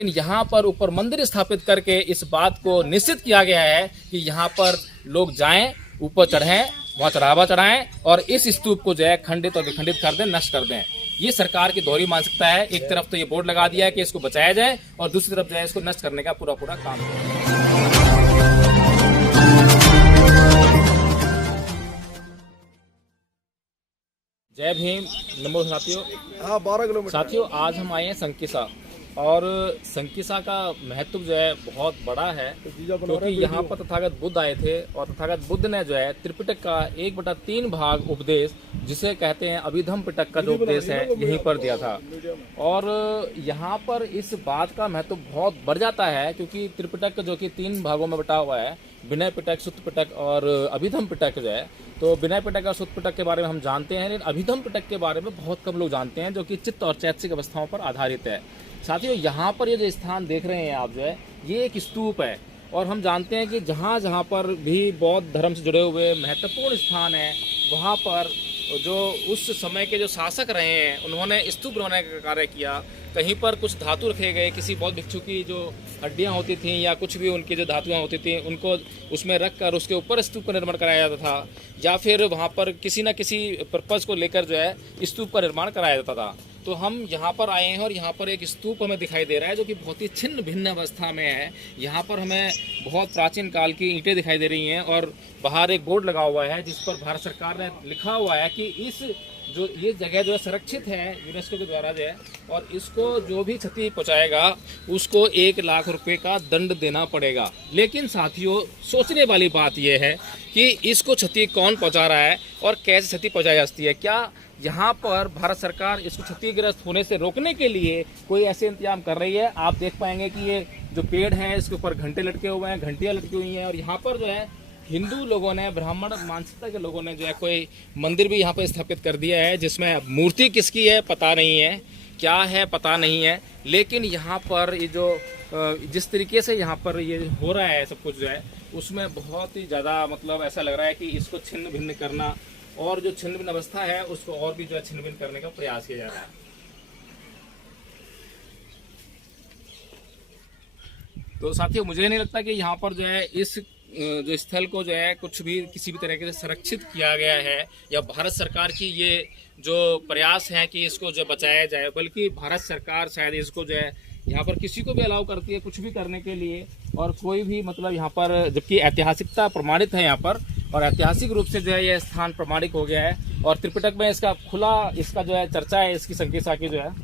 लेकिन यहाँ पर ऊपर मंदिर स्थापित करके इस बात को निश्चित किया गया है कि यहाँ पर लोग जाएं, ऊपर चढ़ें, वहाँ चढ़ावा चढ़ाएं और इस स्तूप को जो है खंडित और विखंडित कर दें, नष्ट कर दें। ये सरकार की दोहरी मानसिकता है। एक तरफ तो ये बोर्ड लगा दिया है कि इसको बचाया जाए और दूसरी तरफ जो है इसको नष्ट करने का पूरा काम है। जय भीम, नमो साथियों। हाँ, 12 किलोमीटर साथियों, आज हम आए हैं संकिसा और संकिसा का महत्व जो है बहुत बड़ा है, क्योंकि यहाँ पर तथागत बुद्ध आए थे और तथागत बुद्ध ने जो है त्रिपिटक का 1/3 भाग उपदेश, जिसे कहते हैं अभिधम पिटक का जो उपदेश है, यहीं पर दिया था। और यहाँ पर इस बात का महत्व बहुत बढ़ जाता है, क्योंकि त्रिपिटक जो कि 3 भागों में बटा हुआ है, विनय पिटक, सुत्त पिटक और अभिधम पिटक जो है। तो विनय पिटक और सुत्त पिटक के बारे में हम जानते हैं, लेकिन अभिधम पिटक के बारे में बहुत कम लोग जानते हैं, जो कि चित्त और चैतसिक अवस्थाओं पर आधारित है। साथियों, यहाँ पर ये जो स्थान देख रहे हैं आप जो है, ये एक स्तूप है और हम जानते हैं कि जहाँ जहाँ पर भी बौद्ध धर्म से जुड़े हुए महत्वपूर्ण स्थान है, वहाँ पर जो उस समय के जो शासक रहे हैं, उन्होंने स्तूप बनाने का कार्य किया। कहीं पर कुछ धातु रखे गए, किसी बौद्ध भिक्षु की जो हड्डियाँ होती थीं या कुछ भी उनकी जो धातुएँ होती थीं, उनको उसमें रख कर उसके ऊपर स्तूप का निर्माण कराया जाता था, या फिर वहाँ पर किसी न किसी पर्पज़ को लेकर जो है स्तूप का निर्माण कराया जाता था। तो हम यहाँ पर आए हैं और यहाँ पर एक स्तूप हमें दिखाई दे रहा है, जो कि बहुत ही छिन्न भिन्न अवस्था में है। यहाँ पर हमें बहुत प्राचीन काल की ईंटें दिखाई दे रही हैं और बाहर एक बोर्ड लगा हुआ है, जिस पर भारत सरकार ने लिखा हुआ है कि ये जगह जो है संरक्षित है यूनेस्को के द्वारा जो है, और इसको जो भी क्षति पहुँचाएगा उसको 1 लाख रुपए का दंड देना पड़ेगा। लेकिन साथियों, सोचने वाली बात यह है कि इसको क्षति कौन पहुँचा रहा है और कैसे क्षति पहुँचाई जा सकती है। क्या यहाँ पर भारत सरकार इसको क्षतिग्रस्त होने से रोकने के लिए कोई ऐसे इंतजाम कर रही है? आप देख पाएंगे कि ये जो पेड़ हैं, इसके ऊपर घंटे लटके हुए हैं, घंटियाँ लटकी हुई हैं, और यहाँ पर जो है हिंदू लोगों ने, ब्राह्मण मानसिकता के लोगों ने जो है कोई मंदिर भी यहाँ पर स्थापित कर दिया है, जिसमें मूर्ति किसकी है पता नहीं है, क्या है पता नहीं है। लेकिन यहाँ पर ये जो जिस तरीके से यहाँ पर ये हो रहा है सब कुछ जो है, उसमें बहुत ही ज़्यादा मतलब ऐसा लग रहा है कि इसको छिन्न भिन्न करना और जो छिन्न भिन्न अवस्था है उसको और भी जो है छिन्न भिन्न करने का प्रयास किया जा रहा है। तो साथियों, मुझे नहीं लगता कि यहाँ पर जो है इस जो स्थल को जो है कुछ भी किसी भी तरीके से संरक्षित किया गया है, या भारत सरकार की ये जो प्रयास है कि इसको जो बचाया जाए, बल्कि भारत सरकार शायद इसको जो है यहाँ पर किसी को भी अलाउ करती है कुछ भी करने के लिए, और कोई भी मतलब यहाँ पर, जबकि ऐतिहासिकता प्रमाणित है यहाँ पर, और ऐतिहासिक रूप से जो है यह स्थान प्रमाणित हो गया है और त्रिपिटक में इसका इसका जो है चर्चा है इसकी संकिसा की जो है।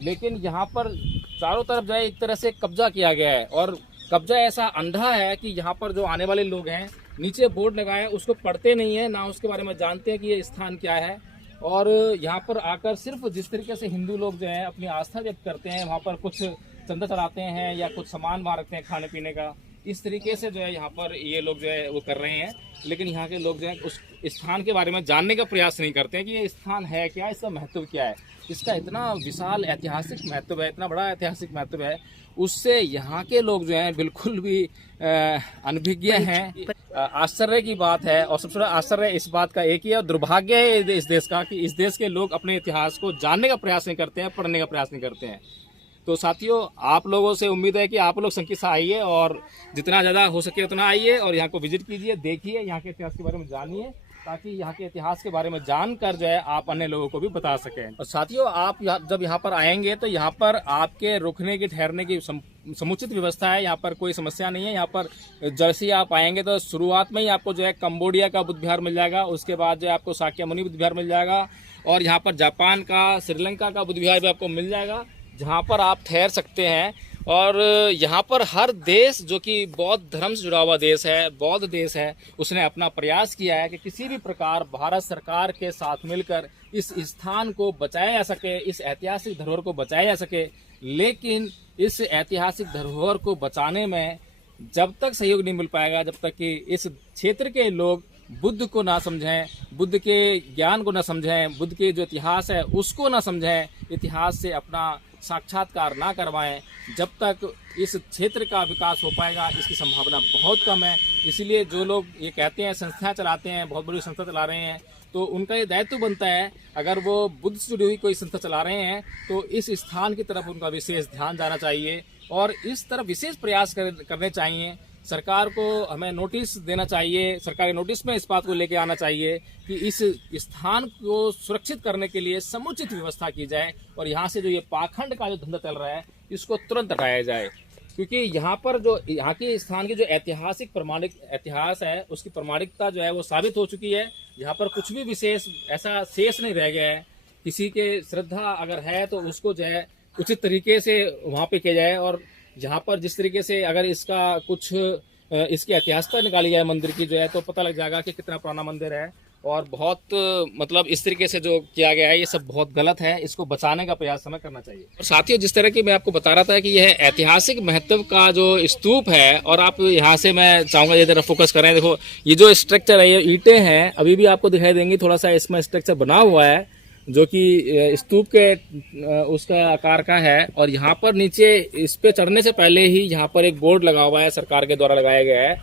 लेकिन यहाँ पर चारों तरफ जो है एक तरह से कब्जा किया गया है, और कब्जा ऐसा अंधा है कि यहाँ पर जो आने वाले लोग हैं, नीचे बोर्ड लगाए उसको पढ़ते नहीं है, ना उसके बारे में जानते हैं कि ये स्थान क्या है। और यहाँ पर आकर सिर्फ जिस तरीके से हिंदू लोग जो है अपनी आस्था व्यक्त करते हैं, वहाँ पर कुछ चंदा चढ़ाते हैं या कुछ सामान वहाँ रखते हैं खाने पीने का, इस तरीके से जो है यहाँ पर ये लोग जो है वो कर रहे हैं। लेकिन यहाँ के लोग जो है उस स्थान के बारे में जानने का प्रयास नहीं करते हैं कि ये स्थान है क्या, इसका महत्व क्या है, इसका इतना विशाल ऐतिहासिक महत्व है, इतना बड़ा ऐतिहासिक महत्व है, उससे यहाँ के लोग जो हैं बिल्कुल भी अनभिज्ञ हैं। आश्चर्य की बात है, और सबसे बड़ा आश्चर्य इस बात का एक ही है और दुर्भाग्य है इस देश का, कि इस देश के लोग अपने इतिहास को जानने का प्रयास नहीं करते हैं, पढ़ने का प्रयास नहीं करते हैं। तो साथियों, आप लोगों से उम्मीद है कि आप लोग संकिसा आइए और जितना ज़्यादा हो सके उतना आइए और यहाँ को विजिट कीजिए, देखिए, यहाँ के इतिहास के बारे में जानिए, ताकि यहाँ के इतिहास के बारे में जानकर जो है आप अन्य लोगों को भी बता सकें। और साथियों, आप जब यहाँ पर आएंगे तो यहाँ पर आपके रुकने की, ठहरने की समुचित व्यवस्था है, यहाँ पर कोई समस्या नहीं है। यहाँ पर जैसे आप आएंगे तो शुरुआत में ही आपको जो है कंबोडिया का बुद्ध विहार मिल जाएगा, उसके बाद जो है आपको शाक्यमुनि बुद्ध विहार मिल जाएगा, और यहाँ पर जापान का, श्रीलंका का बुद्ध विहार भी आपको मिल जाएगा, जहाँ पर आप ठहर सकते हैं। और यहाँ पर हर देश जो कि बौद्ध धर्म से जुड़ा हुआ देश है, बौद्ध देश है, उसने अपना प्रयास किया है कि किसी भी प्रकार भारत सरकार के साथ मिलकर इस स्थान को बचाया जा सके, इस ऐतिहासिक धरोहर को बचाया जा सके। लेकिन इस ऐतिहासिक धरोहर को बचाने में जब तक सहयोग नहीं मिल पाएगा, जब तक कि इस क्षेत्र के लोग बुद्ध को ना समझें, बुद्ध के ज्ञान को ना समझें, बुद्ध के जो इतिहास है उसको ना समझें, इतिहास से अपना साक्षात्कार ना करवाएं, जब तक इस क्षेत्र का विकास हो पाएगा इसकी संभावना बहुत कम है। इसलिए जो लोग ये कहते हैं संस्था चलाते हैं, बहुत बड़ी संस्था चला रहे हैं, तो उनका ये दायित्व बनता है, अगर वो बुद्ध से जुड़ी हुई कोई संस्था चला रहे हैं तो इस स्थान की तरफ उनका विशेष ध्यान जाना चाहिए, और इस तरफ विशेष प्रयास करने चाहिए। सरकार को हमें नोटिस देना चाहिए, सरकारी नोटिस में इस बात को लेके आना चाहिए कि इस स्थान को सुरक्षित करने के लिए समुचित व्यवस्था की जाए और यहाँ से जो ये पाखंड का जो धंधा चल रहा है इसको तुरंत हटाया जाए, क्योंकि यहाँ पर जो यहाँ के स्थान की जो ऐतिहासिक प्रमाणिक इतिहास है उसकी प्रमाणिकता जो है वो साबित हो चुकी है। यहाँ पर कुछ भी विशेष ऐसा शेष नहीं रह गया है। किसी के श्रद्धा अगर है तो उसको जो है उचित तरीके से वहाँ पे किया जाए, और यहाँ पर जिस तरीके से अगर इसका कुछ इसकी ऐतिहासिकता निकाली जाए मंदिर की जो है तो पता लग जाएगा कि कितना पुराना मंदिर है। और बहुत मतलब इस तरीके से जो किया गया है ये सब बहुत गलत है, इसको बचाने का प्रयास हमें करना चाहिए। और साथियों, जिस तरह की मैं आपको बता रहा था कि यह ऐतिहासिक महत्व का जो स्तूप है, और आप यहाँ से मैं चाहूँगा ये जरा फोकस करें। देखो ये जो स्ट्रक्चर है ये ईंटें हैं, अभी भी आपको दिखाई देंगी, थोड़ा सा इसमें स्ट्रक्चर बना हुआ है जो कि स्तूप के उसका आकार का है। और यहाँ पर नीचे इस पे चढ़ने से पहले ही यहाँ पर एक बोर्ड लगा हुआ है, सरकार के द्वारा लगाया गया है,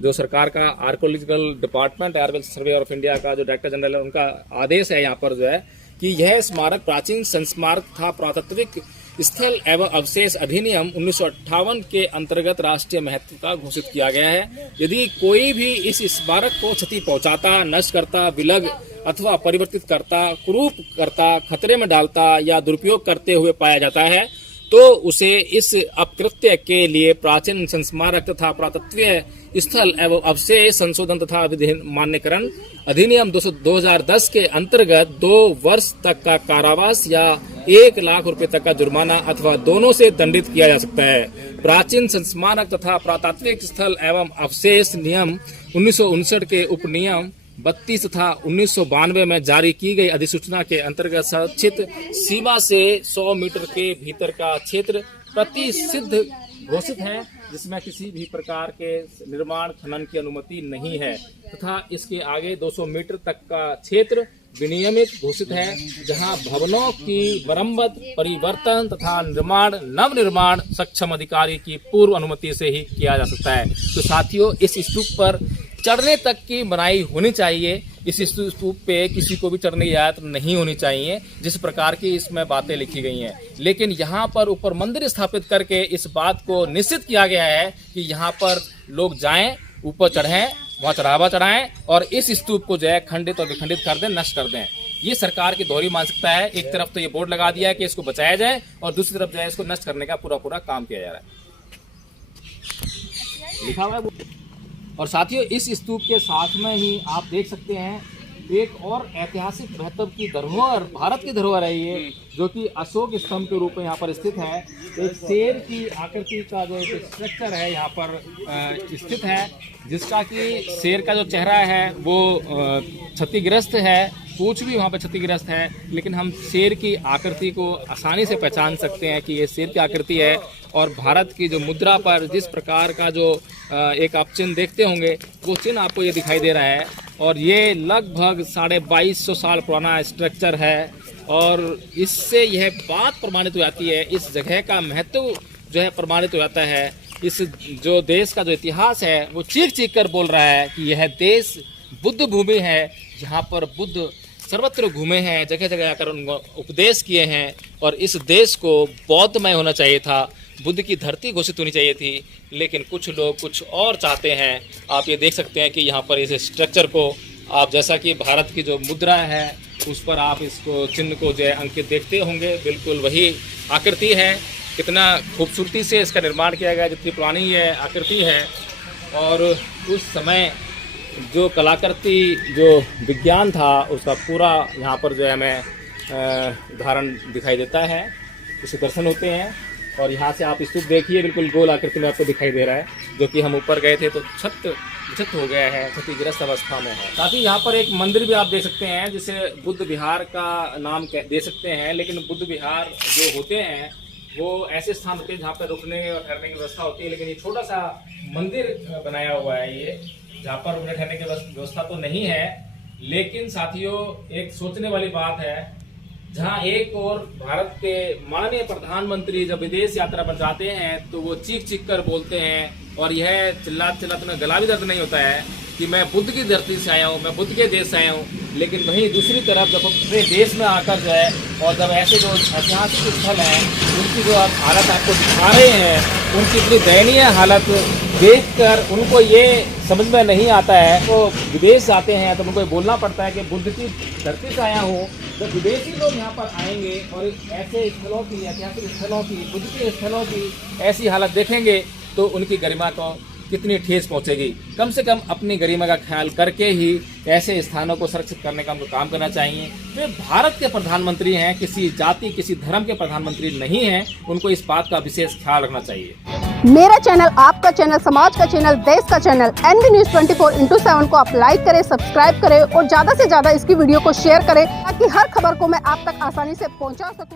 जो सरकार का archaeological department archaeological survey of India का जो डायरेक्टर जनरल है उनका आदेश है यहाँ पर जो है कि यह स्मारक प्राचीन संस्मारक तथा पुरातत्विक स्थल एवं अवशेष अधिनियम 1958 के अंतर्गत राष्ट्रीय महत्व का घोषित किया गया है। यदि कोई भी इस स्मारक को क्षति पहुंचाता, नष्ट करता, विलग अथवा परिवर्तित करता, कुरूप करता, खतरे में डालता या दुरुपयोग करते हुए पाया जाता है तो उसे इस अपकृत्य के लिए प्राचीन संस्मारक तथा पुरातत्वीय स्थल एवं अवशेष संशोधन तथा मान्यकरण अधिनियम 2010 के अंतर्गत 2 वर्ष तक का कारावास या 1 लाख रुपए तक का जुर्माना अथवा दोनों से दंडित किया जा सकता है। प्राचीन संस्मारक तथा पुरातात्विक स्थल एवं अवशेष नियम 1959 के उपनियम 32 तथा 1992 में जारी की गई अधिसूचना के अंतर्गत संरक्षित सीमा से 100 मीटर के भीतर का क्षेत्र प्रतिसिद्ध घोषित है, जिसमें किसी भी प्रकार के निर्माण खनन की अनुमति नहीं है, तथा इसके आगे 200 मीटर तक का क्षेत्र विनियमित घोषित है, जहां भवनों की मरम्मत, परिवर्तन तथा निर्माण नव निर्माण सक्षम अधिकारी की पूर्व अनुमति से ही किया जा सकता है। तो साथियों, इस स्तूप पर चढ़ने तक की मनाही होनी चाहिए। इस स्तूप पे किसी को भी चढ़ने की इजाजत नहीं होनी चाहिए, जिस प्रकार की इसमें बातें लिखी गई हैं। लेकिन यहाँ पर ऊपर मंदिर स्थापित करके इस बात को निश्चित किया गया है कि यहाँ पर लोग जाएं, ऊपर चढ़ें, वहाँ चढ़ावा चढ़ाएं और इस स्तूप को जो है खंडित और विखंडित कर दें, नष्ट कर दें। ये सरकार की दोहरी मानसिकता है। एक तरफ तो ये बोर्ड लगा दिया है कि इसको बचाया जाए और दूसरी तरफ जो है इसको नष्ट करने का पूरा काम किया जा रहा है, लिखा हुआ है। और साथियों, इस स्तूप के साथ में ही आप देख सकते हैं एक और ऐतिहासिक महत्व की धरोहर, भारत की धरोहर है ये, जो कि अशोक स्तंभ के रूप में यहाँ पर स्थित है। एक शेर की आकृति का जो एक स्ट्रक्चर है यहाँ पर स्थित है, जिसका कि शेर का जो चेहरा है वो क्षतिग्रस्त है, पूंछ भी वहाँ पर क्षतिग्रस्त है, लेकिन हम शेर की आकृति को आसानी से पहचान सकते हैं कि ये शेर की आकृति है। और भारत की जो मुद्रा पर जिस प्रकार का जो एक आप चिन्ह देखते होंगे, वो चिन्ह आपको ये दिखाई दे रहा है। और ये लगभग 2250 साल पुराना स्ट्रक्चर है, और इससे यह बात प्रमाणित हो जाती है, इस जगह का महत्व जो है प्रमाणित हो जाता है। इस जो देश का जो इतिहास है वो चीख चीख कर बोल रहा है कि यह देश बुद्ध भूमि है, यहाँ पर बुद्ध सर्वत्र घूमे हैं, जगह जगह आकर उनको उपदेश किए हैं, और इस देश को बौद्धमय होना चाहिए था, बुद्ध की धरती घोषित होनी चाहिए थी। लेकिन कुछ लोग कुछ और चाहते हैं। आप ये देख सकते हैं कि यहाँ पर इस स्ट्रक्चर को आप, जैसा कि भारत की जो मुद्रा है उस पर आप इसको चिन्ह को जो है अंकित देखते होंगे, बिल्कुल वही आकृति है। कितना खूबसूरती से इसका निर्माण किया गया, जितनी पुरानी ये आकृति है। और उस समय जो कलाकृति, जो विज्ञान था, उसका पूरा यहाँ पर जो है हमें उदाहरण दिखाई देता है, उसके दर्शन होते हैं। और यहाँ से आप स्तूप देखिए, बिल्कुल गोल आकृति में आपको दिखाई दे रहा है, जो कि हम ऊपर गए थे तो छत हो गया है, क्षतिग्रस्त अवस्था में है। साथ ही यहाँ पर एक मंदिर भी आप देख सकते हैं, जिसे बुद्ध विहार का नाम दे सकते हैं। लेकिन बुद्ध विहार जो होते हैं वो ऐसे स्थान होते हैं जहाँ पर रुकने और ठहरने की व्यवस्था होती है, लेकिन ये छोटा सा मंदिर बनाया हुआ है ये, जहाँ पर रुकने ठहरने की व्यवस्था तो नहीं है। लेकिन साथियों, एक सोचने वाली बात है, जहाँ एक और भारत के माननीय प्रधानमंत्री जब विदेश यात्रा पर जाते हैं तो वो चीख चीख कर बोलते हैं, और यह चिल्ला चिल्ला तुम्हें गला भी दर्द नहीं होता है कि मैं बुद्ध की धरती से आया हूँ, मैं बुद्ध के देश से आया हूँ। लेकिन वहीं दूसरी तरफ जब अपने देश में आकर जो है और जब ऐसे जो ऐतिहासिक स्थल हैं उनकी जो आप हालत आपको दिखा रहे हैं, उनकी इतनी दयनीय हालत देखकर उनको ये समझ में नहीं आता है। तो विदेश जाते हैं तो उनको बोलना पड़ता है कि बुद्ध की धरती से आया हूँ। जब विदेशी लोग यहाँ पर आएंगे और ऐसे स्थलों की, ऐतिहासिक स्थलों की, बुद्ध के स्थलों की ऐसी हालत देखेंगे तो उनकी गरिमा को कितनी ठेस पहुंचेगी। कम से कम अपनी गरिमा का ख्याल करके ही ऐसे स्थानों को सुरक्षित करने का उनको काम करना चाहिए। वे भारत के प्रधानमंत्री हैं, किसी जाति किसी धर्म के प्रधानमंत्री नहीं हैं। उनको इस बात का विशेष ख्याल रखना चाहिए। मेरा चैनल, आपका चैनल, समाज का चैनल, देश का चैनल NV News 24/7 को आप लाइक करें, सब्सक्राइब करें और ज्यादा से ज्यादा इसकी वीडियो को शेयर करें ताकि हर खबर को मैं आप तक आसानी से पहुंचा सकूं।